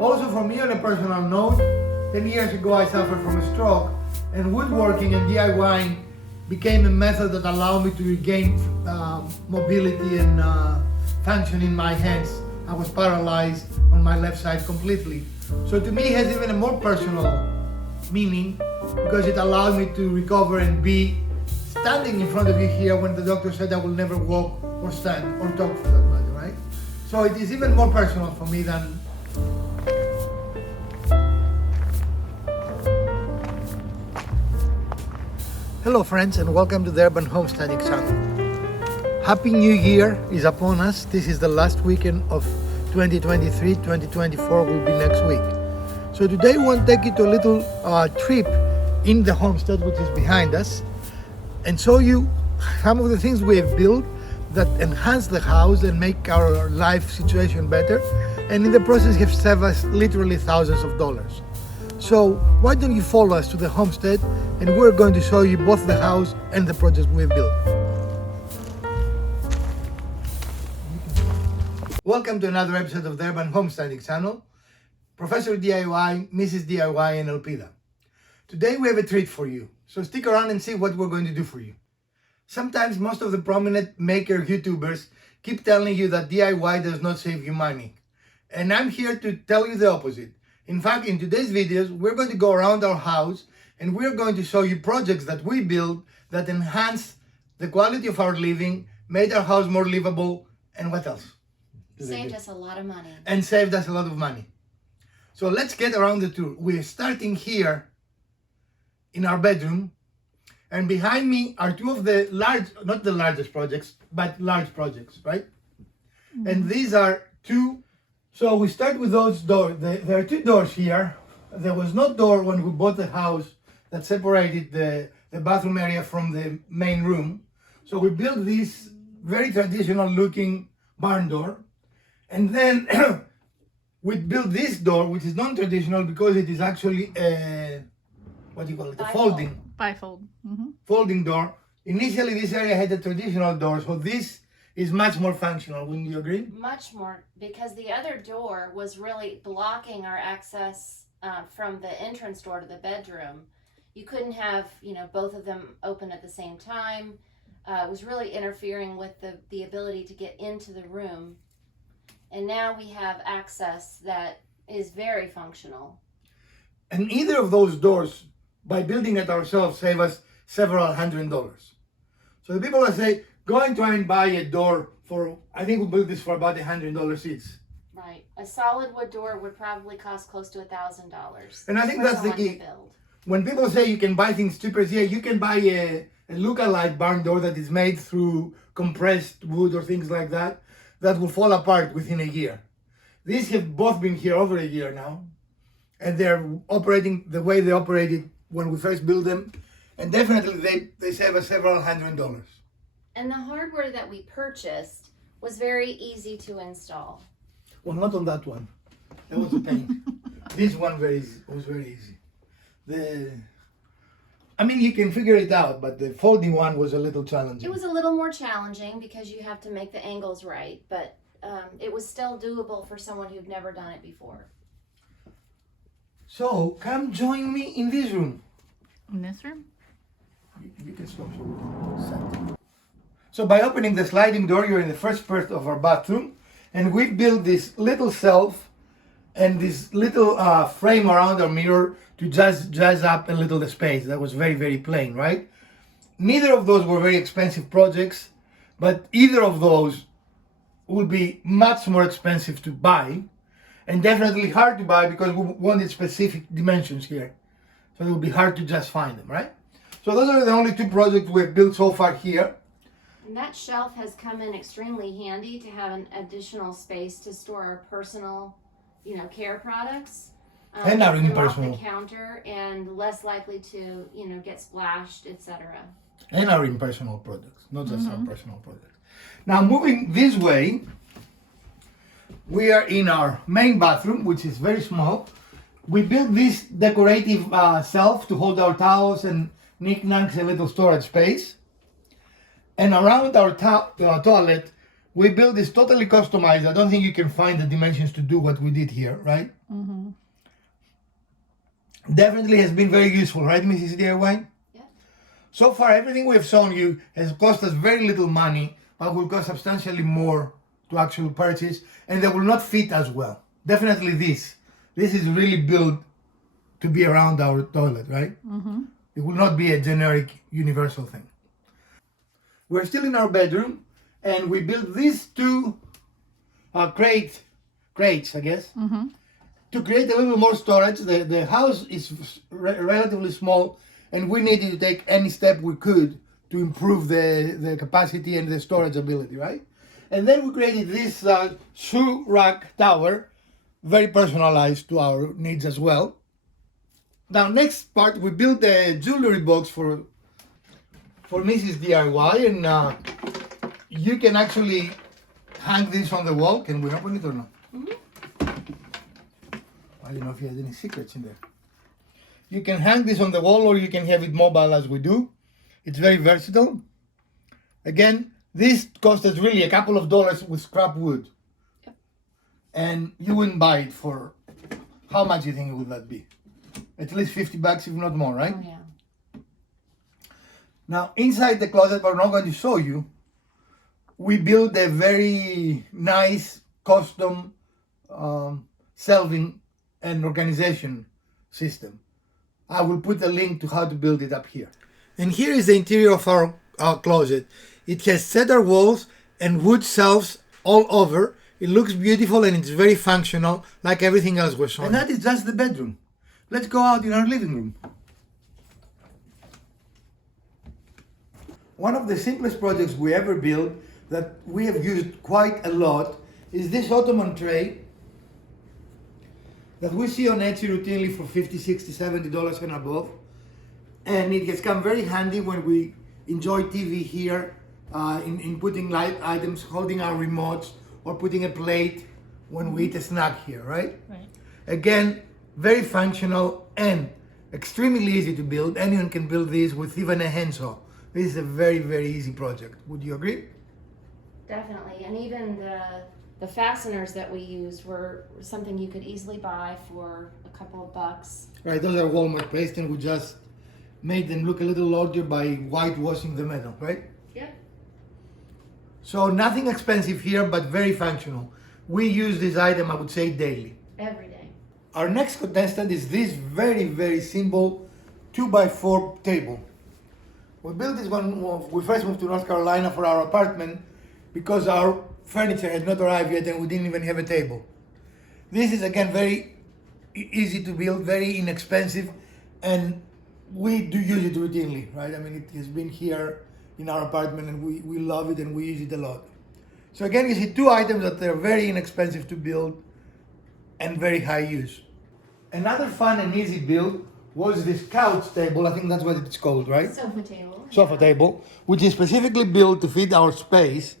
Also for me on a personal note, 10 years ago I suffered from a stroke, and woodworking and DIYing became a method that allowed me to regain mobility and function in my hands. I was paralyzed on my left side completely. So to me it has even a more personal meaning because it allowed me to recover and be standing in front of you here when the doctor said I will never walk or stand or talk for that matter, right? So it is even more personal for me than Hello friends and welcome to the Urban Homesteading channel. Happy New Year is upon us. This is the last weekend of 2023, 2024 will be next week. So today we want to take you to a little trip in the homestead which is behind us and show you some of the things we have built that enhance the house and make our life situation better, and in the process have saved us literally thousands of dollars. So why don't you follow us to the homestead and we're going to show you both the house and the projects we've built. Welcome to another episode of the Urban Homesteading channel. Professor DIY, Mrs. DIY and Elpida. Today we have a treat for you, so stick around and see what we're going to do for you. Sometimes most of the prominent maker YouTubers keep telling you that DIY does not save you money. And I'm here to tell you the opposite. In fact, in today's videos, we're going to go around our house and we're going to show you projects that we built that enhance the quality of our living, made our house more livable, and what else? Saved us a lot of money. And saved us a lot of money. So let's get around the tour. We're starting here in our bedroom, and behind me are two of the not the largest projects, but large projects, right? Mm-hmm. And these are two. So we start with those doors. There are two doors here. There was no door when we bought the house that separated the bathroom area from the main room. So we built this very traditional looking barn door. And then we built this door, which is non-traditional because it is actually a, what do you call it? A folding. Bifold. Mm-hmm. Folding door. Initially this area had a traditional door, so this is much more functional. Wouldn't you agree? Much more, because the other door was really blocking our access from the entrance door to the bedroom. You couldn't have, both of them open at the same time. It was really interfering with the ability to get into the room. And now we have access that is very functional. And either of those doors, by building it ourselves, save us several $100s. So the people that say, go and try and buy a door for, I think we built this for about $100 each. Right. A solid wood door would probably cost close to $1,000. And I think that's the key. When people say you can buy things cheaper, yeah, you can buy a look-alike barn door that is made through compressed wood or things like that, that will fall apart within a year. These have both been here over a year now, and they're operating the way they operated when we first built them, and definitely they save us several $100s. And the hardware that we purchased was very easy to install. Well, not on that one. That was a pain. This one was very easy. You can figure it out, but the folding one was a little challenging. It was a little more challenging because you have to make the angles right, but it was still doable for someone who'd never done it before. So, come join me in this room. In this room? You can stop so we can set. So by opening the sliding door, you're in the first part of our bathroom, and we built this little shelf and this little frame around our mirror to just jazz up a little the space. That was very, very plain, right? Neither of those were very expensive projects, but either of those would be much more expensive to buy, and definitely hard to buy because we wanted specific dimensions here. So it would be hard to just find them, right? So those are the only two projects we've built so far here. And that shelf has come in extremely handy to have an additional space to store our personal, care products. And our impersonal. Off the counter and less likely to, get splashed, etc. And our impersonal products, not just our personal products. Now moving this way, we are in our main bathroom, which is very small. We built this decorative shelf to hold our towels and knickknacks, a little storage space. And around our toilet, we built this totally customized. I don't think you can find the dimensions to do what we did here, right? Mm-hmm. Definitely has been very useful, right, Mrs. DIY? Yeah. So far, everything we have shown you has cost us very little money, but will cost substantially more to actually purchase, and they will not fit as well. Definitely this. This is really built to be around our toilet, right? Mm-hmm. It will not be a generic universal thing. We're still in our bedroom, and we built these two crates, I guess, Mm-hmm. to create a little more storage. The house is relatively small, and we needed to take any step we could to improve the capacity and the storage ability, right? And then we created this shoe rack tower, very personalized to our needs as well. Now, next part, we built the jewelry box for Mrs. DIY, and you can actually hang this on the wall. Can we open it or not? I don't know if you had any secrets in there. You can hang this on the wall, or you can have it mobile as we do. It's very versatile. Again, this cost us really a couple of dollars with scrap wood. Yep. And you wouldn't buy it for, how much do you think would that be? At least $50, if not more, right? Oh, yeah. Now, inside the closet, but I'm not going to show you, we built a very nice custom shelving and organization system. I will put a link to how to build it up here. And here is the interior of our closet. It has cedar walls and wood shelves all over. It looks beautiful and it's very functional, like everything else we're showing. And that is just the bedroom. Let's go out in our living room. One of the simplest projects we ever built that we have used quite a lot is this ottoman tray that we see on Etsy routinely for $50, $60, $70 and above. And it has come very handy when we enjoy TV here, in putting light items, holding our remotes, or putting a plate when we eat a snack here, right? Right. Again, very functional and extremely easy to build. Anyone can build these with even a handsaw. This is a very, very easy project. Would you agree? Definitely. And even the fasteners that we used were something you could easily buy for a couple of bucks. Right, those are Walmart paste, and we just made them look a little larger by whitewashing the metal, right? Yep. So nothing expensive here, but very functional. We use this item, I would say, daily. Every day. Our next contestant is this very, very simple 2x4 table. We built this one when we first moved to North Carolina for our apartment because our furniture had not arrived yet and we didn't even have a table. This is again very easy to build, very inexpensive, and we do use it routinely, right? I mean, it has been here in our apartment and we love it and we use it a lot. So again, you see two items that are very inexpensive to build and very high use. Another fun and easy build was this couch table, I think that's what it's called, right? Sofa table. Sofa table, which is specifically built to fit our space,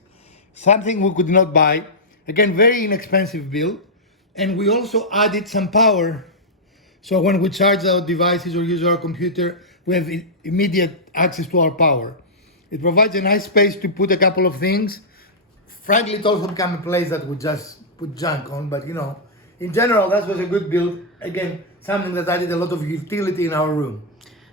something we could not buy. Again, very inexpensive build. And we also added some power. So when we charge our devices or use our computer, we have immediate access to our power. It provides a nice space to put a couple of things. Frankly, it also become a place that we just put junk on, but you know, in general, that was a good build. Again, something that added a lot of utility in our room.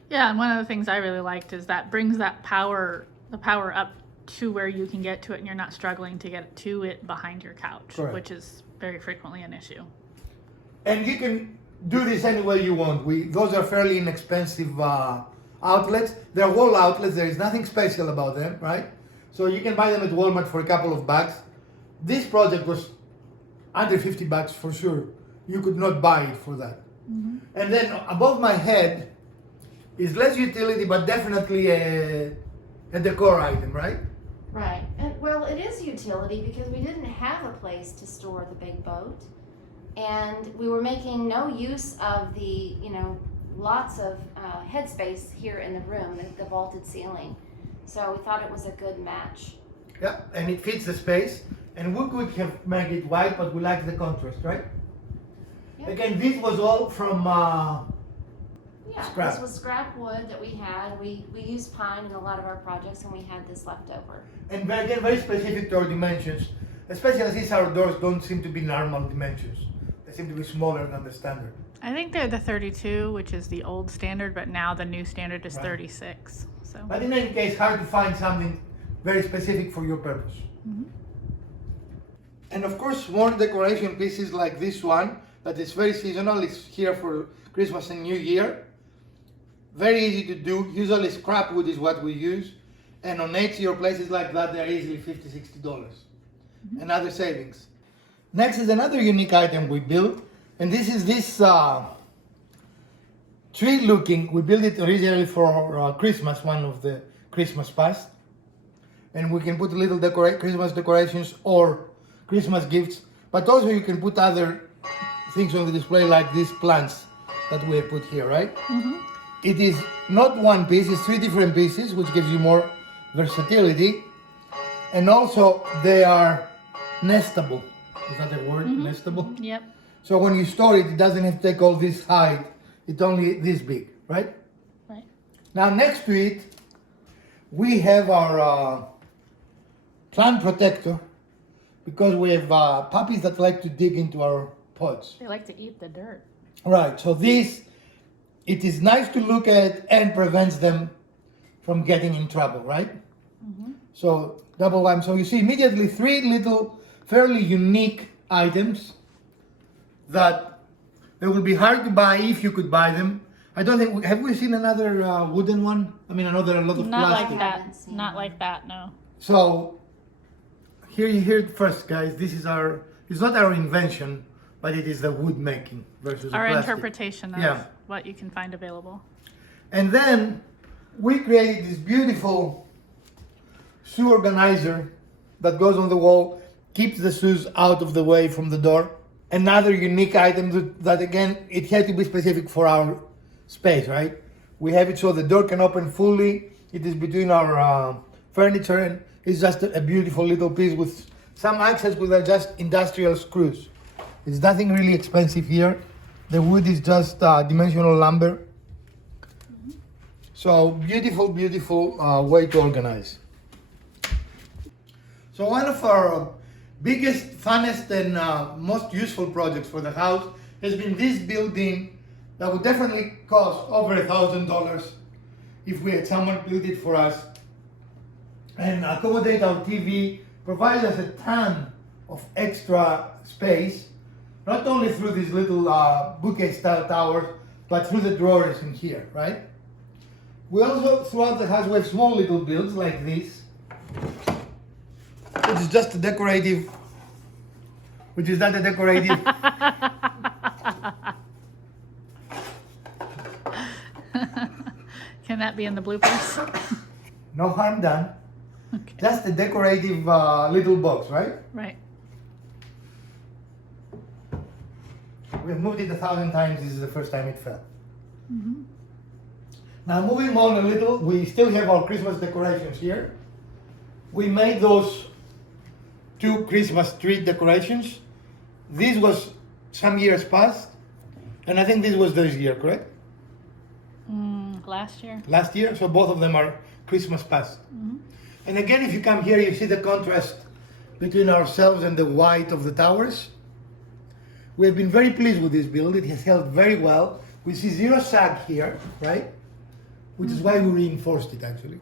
Yeah, and one of the things I really liked is that brings that the power up to where you can get to it and you're not struggling to get to it behind your couch, Correct. which is very frequently an issue. And you can do this any way you want. Those are fairly inexpensive outlets. They're wall outlets. There is nothing special about them, right? So you can buy them at Walmart for a couple of bucks. This project was under $50 for sure. You could not buy it for that. Mm-hmm. And then above my head is less utility, but definitely a decor item, right? Right. And well, it is utility because we didn't have a place to store the big boat. And we were making no use of the, lots of headspace here in the room, the vaulted ceiling. So we thought it was a good match. Yeah, and it fits the space. And we could have made it white, but we like the contrast, right? Yep. Again, this was all from scrap. This was scrap wood that we had. We used pine in a lot of our projects, and we had this left over. And again, very specific to our dimensions, especially since our doors don't seem to be normal dimensions. seem to be smaller than the standard. I think they're the 32, which is the old standard, but now the new standard is Right. 36. So But in any case, hard to find something very specific for your purpose. And of course, more decoration pieces like this one, that is very seasonal, it's here for Christmas and New Year. Very easy to do, usually scrap wood is what we use. And on Etsy or places like that, they're easily $50, $60. And other savings. Next is another unique item we built, and this is this tree looking. We built it originally for Christmas, one of the Christmas past, and we can put little Christmas decorations or Christmas gifts, but also you can put other things on the display like these plants that we have put here, right? It is not one piece, it's 3 different pieces, which gives you more versatility, and also they are nestable. Is that a word? Nestable? yep. So when you store it, it doesn't have to take all this height. It's only this big, right? Right. Now next to it, we have our plant protector, because we have puppies that like to dig into our pots. They like to eat the dirt. Right, so this, it is nice to look at and prevents them from getting in trouble, right? So double whammy. So you see immediately 3 little fairly unique items that they will be hard to buy if you could buy them. I don't think, have we seen another wooden one? I mean, another a lot of Not plastic. like Haven't that. seen Not it. like that, no. So here you hear it first, guys. This is it's not our invention, but it is the wood making versus the Our plastic. interpretation of Yeah. what you can find available. And then we created this beautiful shoe organizer that goes on the wall, keeps the shoes out of the way from the door. Another unique item that again, it had to be specific for our space, right? We have it so the door can open fully. It is between our furniture, and it's just a beautiful little piece with some access with just industrial screws. It's nothing really expensive here. The wood is just dimensional lumber. So beautiful, beautiful way to organize. So one of our biggest, funnest and most useful projects for the house has been this building that would definitely cost over $1,000 if we had someone build it for us and accommodate our TV, provide us a ton of extra space, not only through these little bookcase style towers, but through the drawers in here, right? We also, throughout the house, we have small little builds like this, which is just a decorative, which is not a decorative. Can that be in the bloopers? No harm done. Okay. Just a decorative little box, right? Right. We've moved it 1,000 times. This is the first time it fell. Now moving on a little, we still have our Christmas decorations here. We made those 2 Christmas tree decorations. This was some years past, and I think this was this year, correct? Last year. Last year, so both of them are Christmas past. And again, if you come here, you see the contrast between ourselves and the white of the towers. We have been very pleased with this build. It has held very well. We see 0 sag here, right? Which is why we reinforced it actually.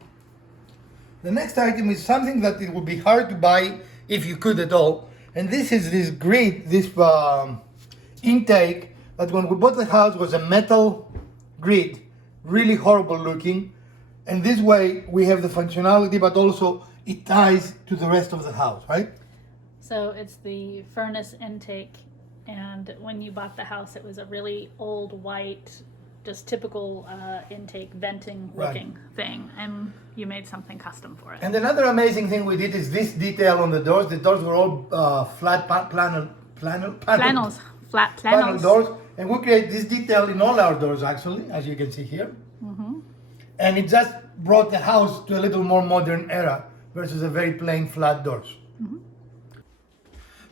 The next item is something that it would be hard to buy if you could at all. And this is this grid, this intake that when we bought the house was a metal grid, really horrible looking. And this way we have the functionality, but also it ties to the rest of the house, right? So it's the furnace intake, and when you bought the house, it was a really old white, just typical intake venting looking thing, and you made something custom for it. And another amazing thing we did is this detail on the doors. The doors were all flat flat Flannels, flat panel flannels. doors, and we create this detail in all our doors actually, as you can see here. And it just brought the house to a little more modern era versus a very plain flat doors.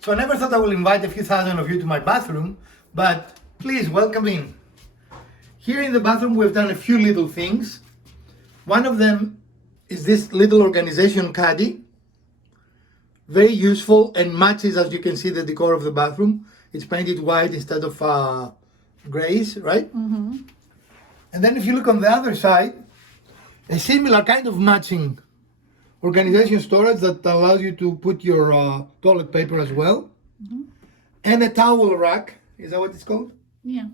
So I never thought I would invite a few thousand of you to my bathroom, but please welcome in. Here in the bathroom we've done a few little things. One of them is this little organization caddy. Very useful and matches, as you can see, the decor of the bathroom. It's painted white instead of grays, right? Mm-hmm. And then if you look on the other side, a similar kind of matching organization storage that allows you to put your toilet paper as well. Mm-hmm. And a towel rack, is that what it's called? Yeah.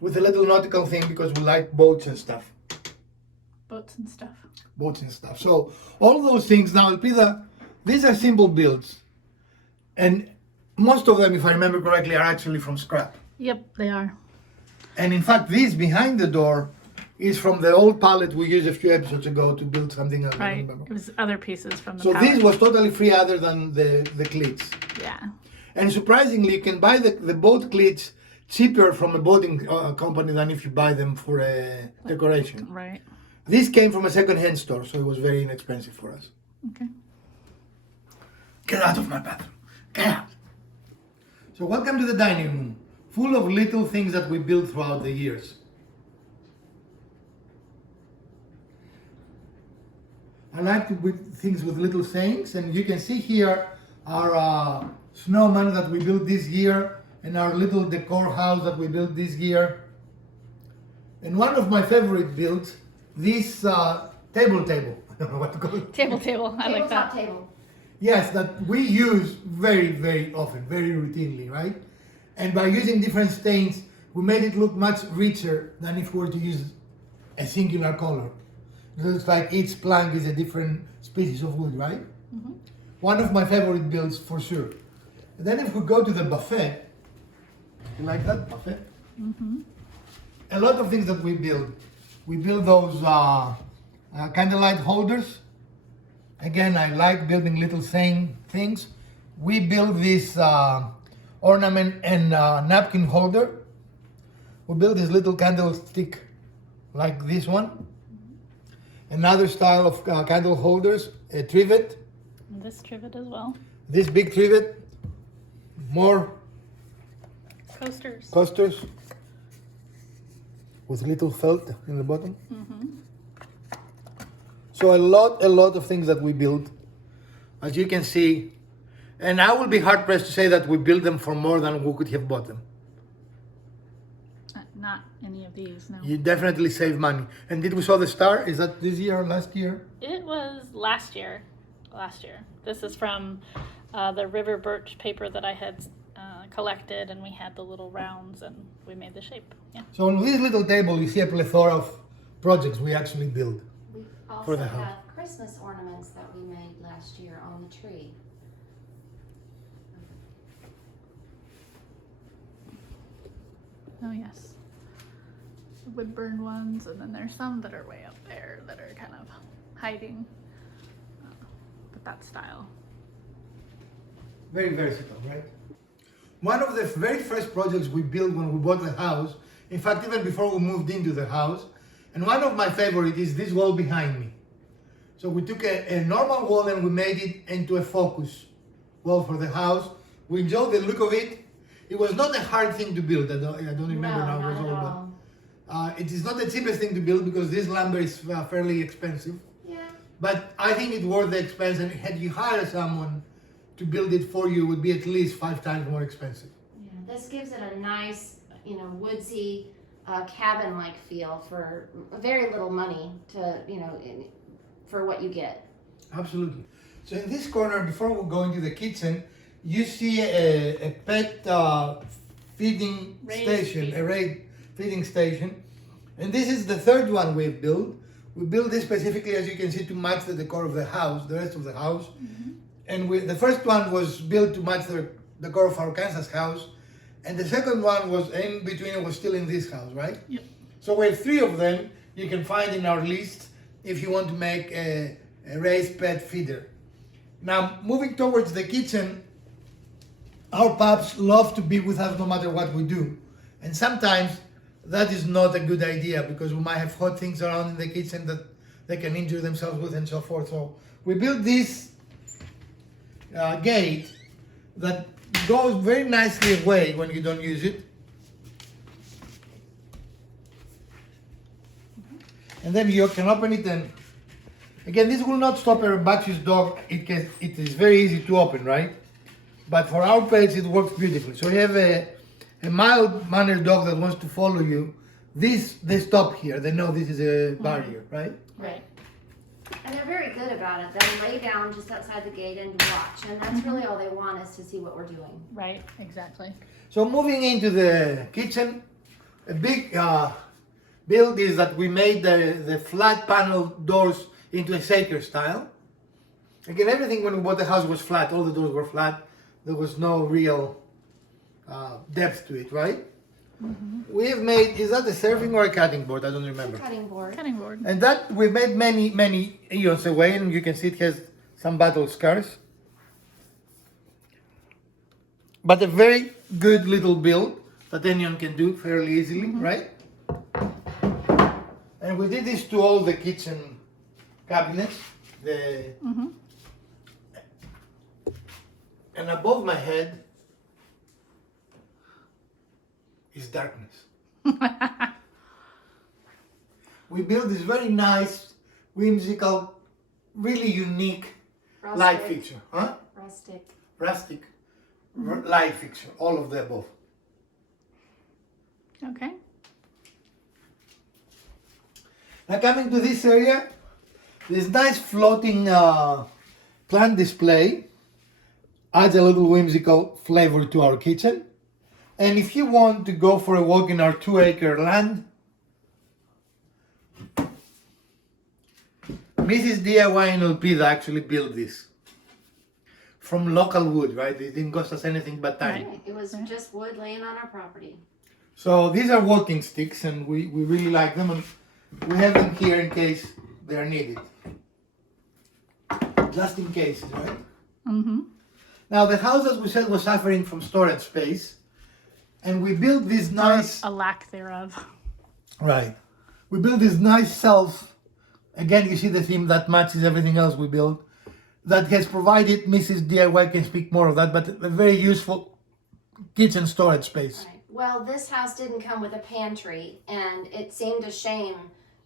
With a little nautical thing because we like boats and stuff. Boats and stuff. Boats and stuff. So all those things now, Elpida, these are simple builds. And most of them, if I remember correctly, are actually from scrap. Yep, they are. And in fact, this behind the door is from the old pallet we used a few episodes ago to build something else. I don't Right. remember. It was other pieces from the So palette. this was totally free other than the cleats. Yeah. And surprisingly, you can buy the boat cleats cheaper from a boating company than if you buy them for a decoration. Right. This came from a second-hand store, so it was very inexpensive for us. Okay. Get out of my bathroom. Get out. So welcome to the dining room, full of little things that we built throughout the years. I like to build things with little sayings, and you can see here our snowman that we built this year and our little decor house that we built this year. And one of my favorite builds, this table. I don't know what to call it. Table. I like Tabletop that. table. Yes, that we use very, very often, very routinely, right? And by using different stains, we made it look much richer than if we were to use a singular color. It looks like each plank is a different species of wood, right? Mm-hmm. One of my favorite builds for sure. And then if we go to the buffet, you like that buffet? Mm-hmm. A lot of things that we build. We build those candlelight holders. Again, I like building little things. We build this ornament and napkin holder. We build this little candlestick like this one. Another style of candle holders, a trivet. And this trivet as well. This big trivet, more Coasters. coasters with little felt in the bottom. Mm-hmm. So a lot of things that we build, as you can see, and I will be hard pressed to say that we built them for more than we could have bought them. Not any of these, no. You definitely save money. And did we saw the star? Is that this year or last year? It was last year. This is from the river birch paper that I had collected, and we had the little rounds and we made the shape. Yeah. So on this little table, you see a plethora of projects we actually build. We also For the house. have Christmas ornaments that we made last year on the tree. Oh yes. Wood burn ones, and then there's some that are way up there that are kind of hiding. But that style. Very versatile, right? One of the very first projects we built when we bought the house, in fact, even before we moved into the house, and one of my favorite is this wall behind me. So we took a normal wall and we made it into a focus wall for the house. We enjoyed the look of it. It was not a hard thing to build. I don't remember No, now not it was at all, all. but it is not the cheapest thing to build because this lumber is fairly expensive. Yeah. But I think it's worth the expense, and had you hired someone to build it for you, it would be at least 5 times more expensive. Yeah. This gives it a nice, woodsy, cabin-like feel for very little money to, for what you get. Absolutely. So in this corner, before we go into the kitchen, you see a pet feeding station, a raised feeding station. And this is the third one we've built. We built this specifically, as you can see, to match the decor of the house, the rest of the house. Mm-hmm. And the first one was built to match the decor of our Kansas house. And the second one was in between, it was still in this house, right? Yep. So we have 3 of them you can find in our list if you want to make a raised pet feeder. Now, moving towards the kitchen, our pups love to be with us no matter what we do. And sometimes that is not a good idea because we might have hot things around in the kitchen that they can injure themselves with and so forth. So we built this gate that goes very nicely away when you don't use it. And then you can open it, and again, this will not stop a Batch's dog. It is very easy to open, right? but for our pets it works beautifully. So you have a mild-mannered dog that wants to follow you. They stop here. They know this is a barrier, right? Right. And they're very good about it. They'll lay down just outside the gate and watch. And that's really all they want is to see what we're doing. Right, exactly. So moving into the kitchen, a big build is that we made the flat panel doors into a shaker style. Again, everything when we bought the house was flat. All the doors were flat. There was no real depth to it, right? We have made, is that a serving or a cutting board? I don't remember. Cutting board. Cutting board. And that we made many eons away, and you can see it has some battle scars. But a very good little build that anyone can do fairly easily, right? And we did this to all the kitchen cabinets. And above my head is darkness. We built this very nice, whimsical, really unique light fixture. Huh? Rustic light fixture, all of the above. Okay. Now coming to this area, this nice floating plant display adds a little whimsical flavor to our kitchen. And if you want to go for a walk in our 2-acre land, Mrs. DIY in Elpida actually built this from local wood, right? It didn't cost us anything but time. Right. It was just wood laying on our property. So these are walking sticks, and we really like them, and we have them here in case they are needed. Just in case, right? Mm-hmm. Now the house, as we said, was suffering from storage space, and we built this nice... A lack thereof. Right. We built this nice shelf. Again, you see the theme that matches everything else we built. That has provided, Mrs. DIY can speak more of that, but a very useful kitchen storage space. Right. Well, this house didn't come with a pantry, and it seemed a shame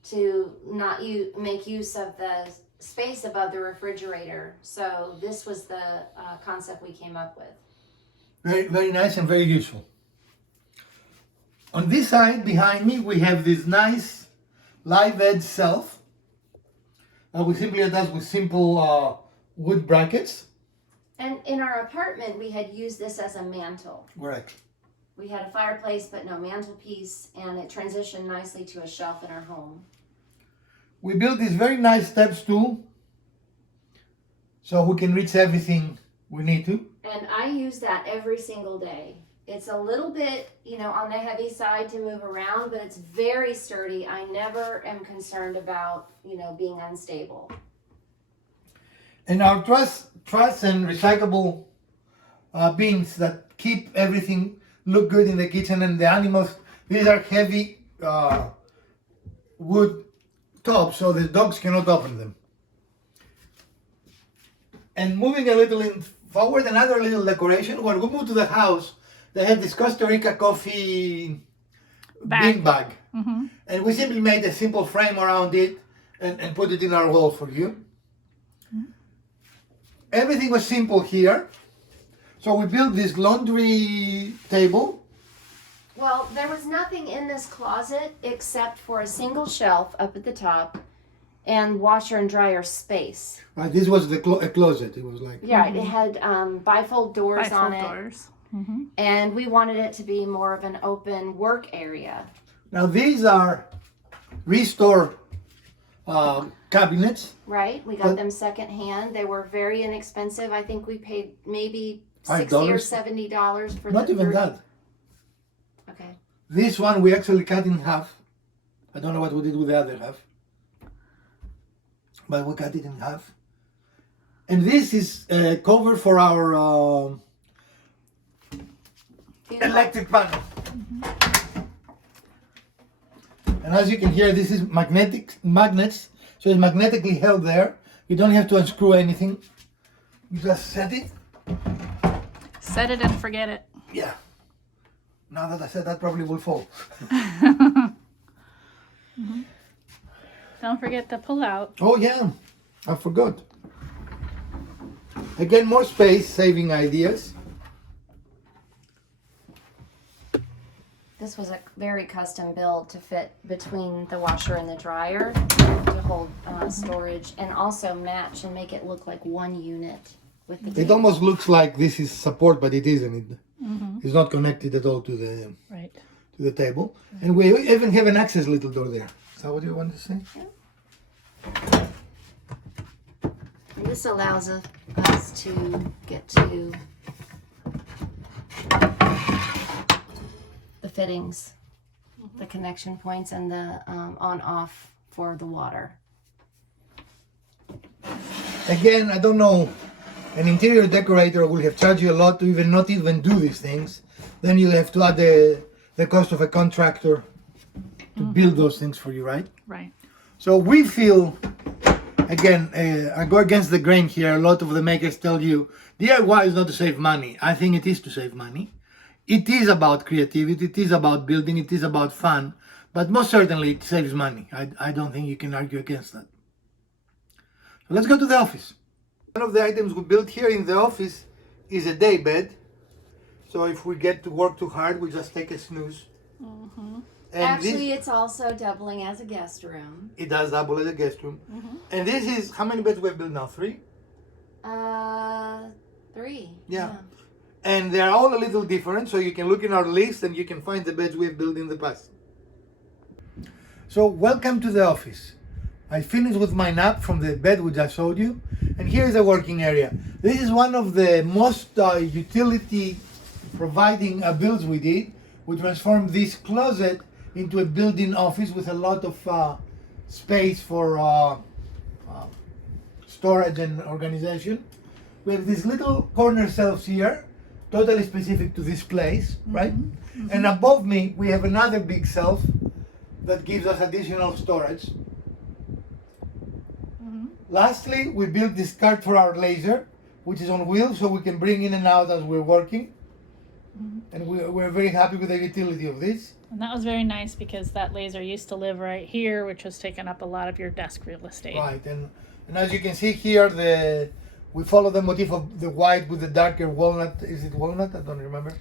to not make use of the space above the refrigerator. So this was the concept we came up with. Very, very nice and very useful. On this side, behind me, we have this nice live edge shelf. We simply attach with simple wood brackets. And in our apartment, we had used this as a mantle. Correct. We had a fireplace, but no mantelpiece, and it transitioned nicely to a shelf in our home. We built this very nice step stool so we can reach everything we need to. And I use that every single day. It's a little bit, on the heavy side to move around, but it's very sturdy. I never am concerned about, being unstable. And our truss and recyclable bins that keep everything look good in the kitchen, and the animals, these are heavy wood tops, so the dogs cannot open them. And moving a little forward, another little decoration. When we moved to the house, they had this Costa Rica coffee bean bag. Mm-hmm. And we simply made a simple frame around it and put it in our wall for you. Mm-hmm. Everything was simple here. So we built this laundry table. Well, there was nothing in this closet except for a single shelf up at the top and washer and dryer space. Right, this was a closet. It was like... Yeah, it had bifold doors on it. Doors. Mm-hmm. And we wanted it to be more of an open work area. Now these are Restore cabinets. Right, we got them secondhand. They were very inexpensive. I think we paid maybe $60 or $70 for Not even that. Okay. This one we actually cut in half. I don't know what we did with the other half, but we cut it in half. And this is a cover for our electric panel. Mm-hmm. And as you can hear, this is magnets, so it's magnetically held there. You don't have to unscrew anything. You just set it. Set it and forget it. Yeah. Now that I said that, probably will fall. Mm-hmm. Don't forget to pull out. Oh yeah, I forgot. Again, more space saving ideas. This was a very custom build to fit between the washer and the dryer to hold storage and also match and make it look like one unit with the It table. almost looks like this is support, but it isn't. Mm-hmm. It's not connected at all to the Right. table. And we even have an access little door there. Is that what you want to say? And this allows us to get to the fittings, the connection points, and the on-off for the water. Again, I don't know. An interior decorator will have charged you a lot to not even do these things. Then you have to add the cost of a contractor to build those things for you, right? Right. So we feel, again, I go against the grain here. A lot of the makers tell you DIY is not to save money. I think it is to save money. It is about creativity. It is about building. It is about fun. But most certainly it saves money. I don't think you can argue against that. So let's go to the office. One of the items we built here in the office is a day bed. So if we get to work too hard, we just take a snooze. Mm-hmm. And Actually, it's also doubling as a guest room. it does double as a guest room. Mm-hmm. And this is, how many beds we've built now? 3? 3. Yeah. And they're all a little different, so you can look in our list and you can find the beds we've built in the past. So welcome to the office. I finished with my nap from the bed which I showed you, and here is the working area. This is one of the most utility providing builds we did. We transformed this closet into a built-in office with a lot of space for storage and organization. We have these little corner shelves here, totally specific to this place, right? Mm-hmm. And above me, we have another big shelf that gives us additional storage. Mm-hmm. Lastly, we built this cart for our laser, which is on wheels, so we can bring in and out as we're working. Mm-hmm. And we're very happy with the utility of this. And that was very nice because that laser used to live right here, which was taking up a lot of your desk real estate. Right, and as you can see here, we follow the motif of the white with the darker walnut. Is it walnut? I don't remember.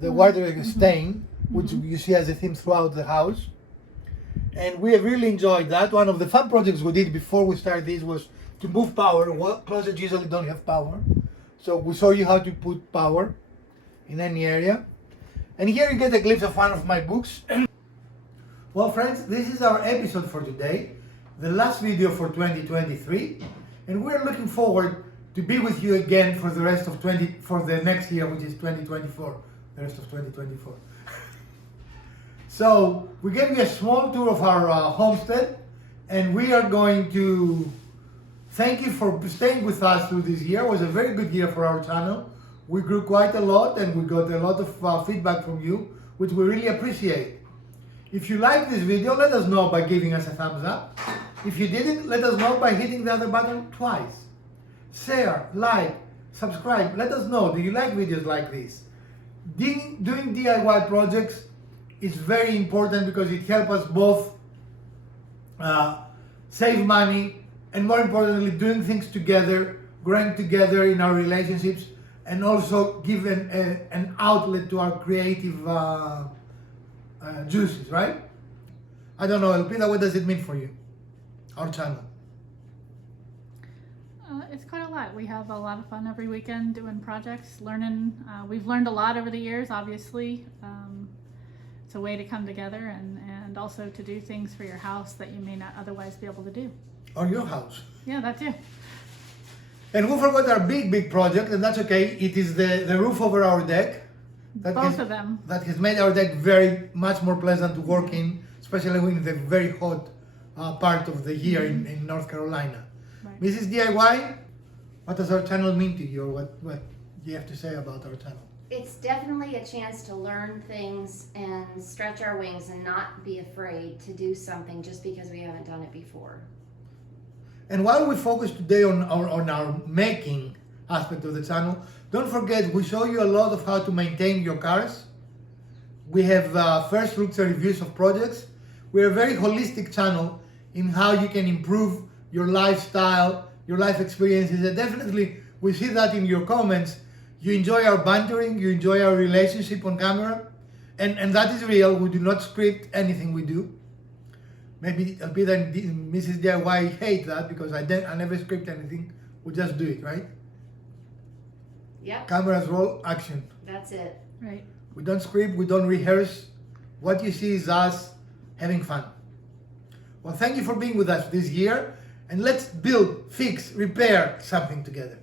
The whiter stain, which you see as a theme throughout the house. And we have really enjoyed that. One of the fun projects we did before we started this was to move power. Closets usually don't have power. So we show you how to put power in any area. And here you get a glimpse of one of my books. Well, friends, this is our episode for today, the last video for 2023, and we're looking forward to be with you again for the rest of for the next year, which is 2024, the rest of 2024. So we gave you a small tour of our homestead, and we are going to thank you for staying with us through this year. It was a very good year for our channel. We grew quite a lot, and we got a lot of feedback from you, which we really appreciate. If you like this video, let us know by giving us a thumbs up. If you didn't, let us know by hitting the other button twice. Share, like, subscribe. Let us know, do you like videos like this? Doing DIY projects is very important because it helps us both save money and, more importantly, doing things together, growing together in our relationships, and also give an outlet to our creative juices, right? I don't know, Elpida, what does it mean for you, our channel? It's quite a lot. We have a lot of fun every weekend doing projects, learning. We've learned a lot over the years, obviously. It's a way to come together and also to do things for your house that you may not otherwise be able to do. Or your house. Yeah, that too. And we forgot our big project, and that's okay. It is the roof over our deck. Both of them. That has made our deck very much more pleasant to work in, especially in the very hot part of the year in North Carolina. Right. Mrs. DIY, what does our channel mean to you, or what do you have to say about our channel? It's definitely a chance to learn things and stretch our wings and not be afraid to do something just because we haven't done it before. And while we focus today on our making aspect of the channel, don't forget we show you a lot of how to maintain your cars. We have first looks and reviews of projects. We're a very holistic channel in how you can improve your lifestyle, your life experiences, and definitely we see that in your comments. You enjoy our bantering, you enjoy our relationship on camera, And that is real. We do not script anything we do. Maybe Peter and Mrs. DIY hate that because I never script anything. We just do it, right? Yep, Cameras roll, action. that's it. Right. We don't script, we don't rehearse. What you see is us having fun. Well, thank you for being with us this year, and let's build, fix, repair something together.